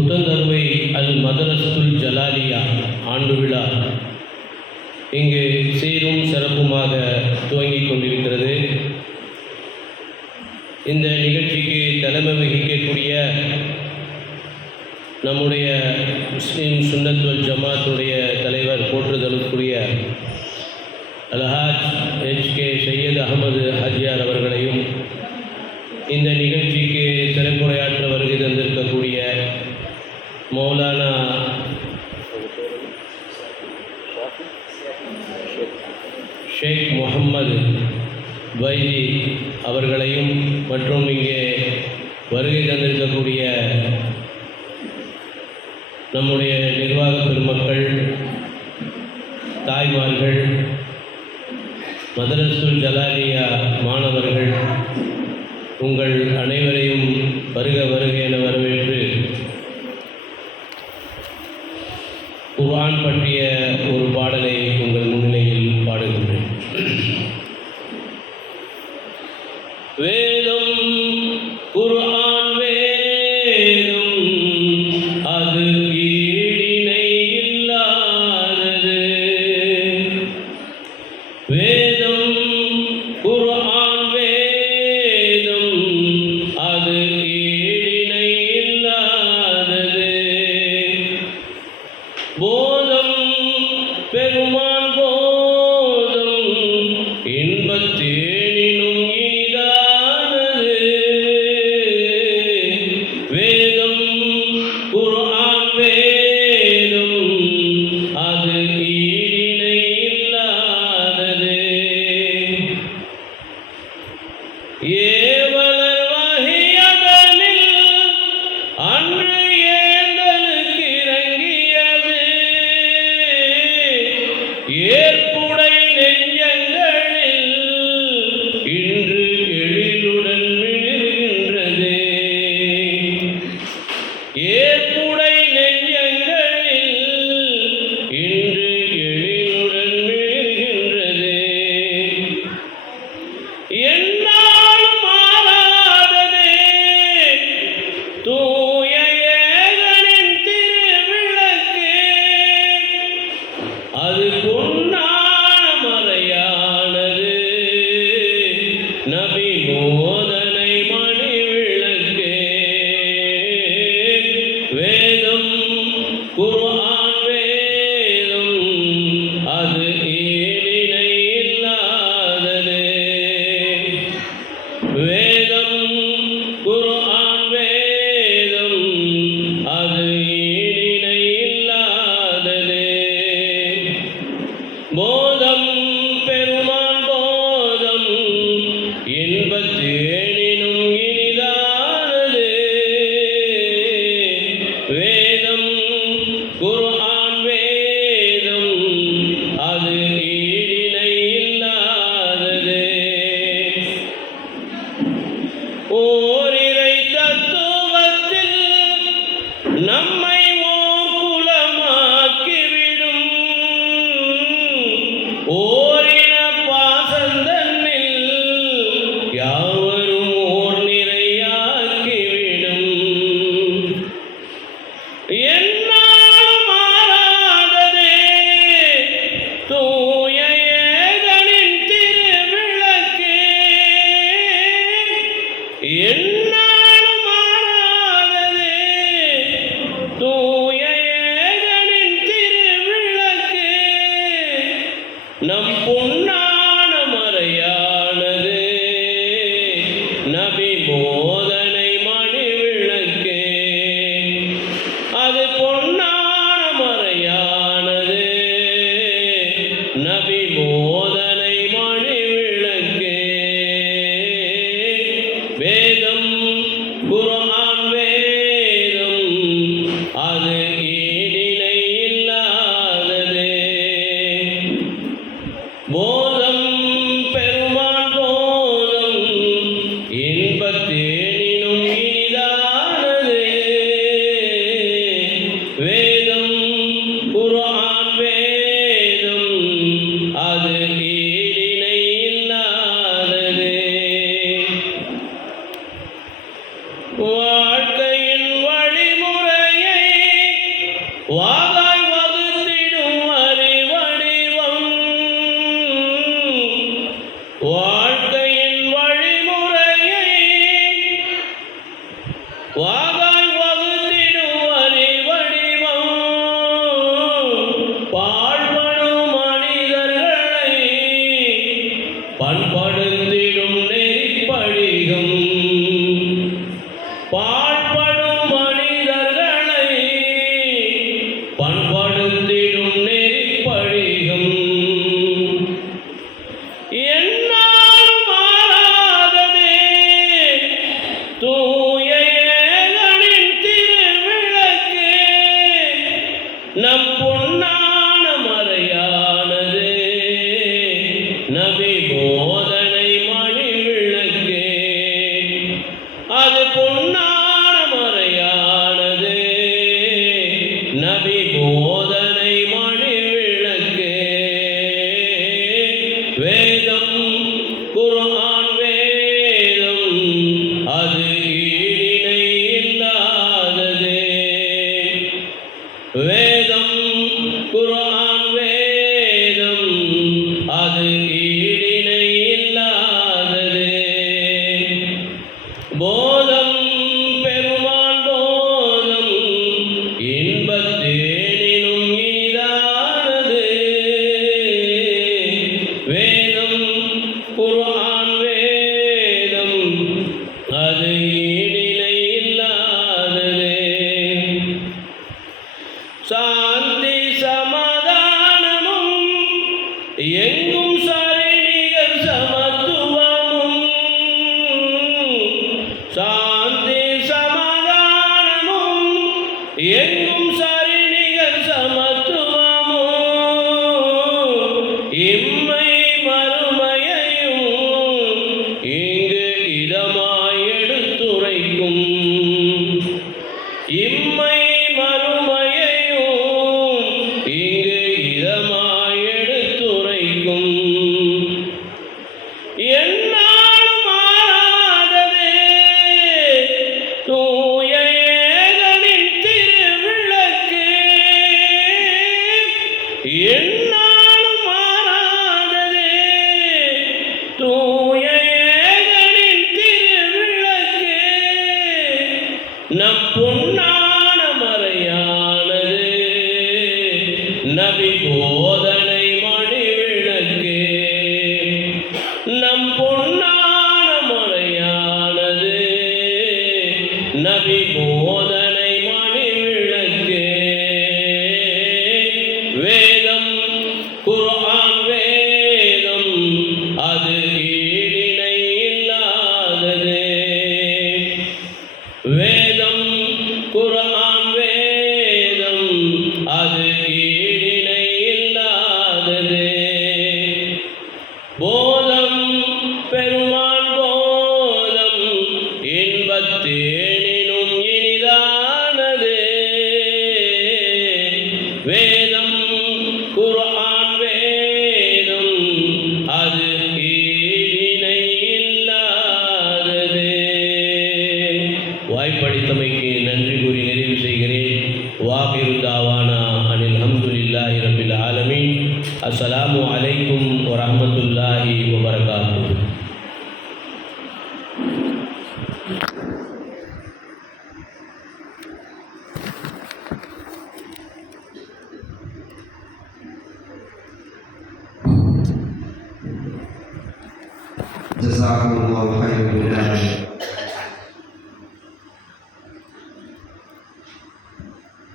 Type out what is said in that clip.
புத்தந்தருவை அல் மதரஸ்துல் ஜலாலியா ஆண்டு விழா இங்கு சீரும் சிறப்புமாக துவங்கிக் கொண்டிருக்கிறது. இந்த நிகழ்ச்சிக்கு தலைமை வகிக்கக்கூடிய நம்முடைய முஸ்லீம் சுன்னத்துல் ஜமாத்துடைய தலைவர் போற்றுதலுக்குரிய அல்ஹாஜ் ஹெச் கே சையத் அகமது ஹஜியார் அவர்களையும் இந்த நிகழ்ச்சிக்கு சிறப்புரையாற்ற வருகை தந்திருக்கக்கூடிய மௌலானா ஷேக் முகம்மது வைதி அவர்களையும் மற்றும் இங்கே வருகை தந்திருக்கக்கூடிய நம்முடைய நிர்வாக பெருமக்கள் தாய்மார்கள் மதரசுல் ஜலாலியா மாணவர்கள் உங்கள் அனைவரையும் வருக வருக என வரவேற்று குர்ஆன் பற்றிய ஒரு பாடலை உங்கள் Hallelujah. அது ஓரிரை தத்துவத்தில் நம்மை நம் பொன்னான Mola. நம் பொன்னான மறையானது. நபி போதனை மணி விளக்கே அது பொன்னான மறையானது. நபி போதனை மணி விளக்கே வேதம் குரான் Hare சாந்தி சமாதானமும் எங்கும் சா போதனை மணி விளக்கு நம் பொன்னான முறையானது நபி போ படித்தமைக்கு நன்றி கூறி நிறைவு செய்கிறேன். வாபிருந்தாவானா அனில் அஹமதுல்லாஹி ரபில் ஆலமின். வரமத்துல்லாஹி வபரகாத்து جزاكم الله خيرا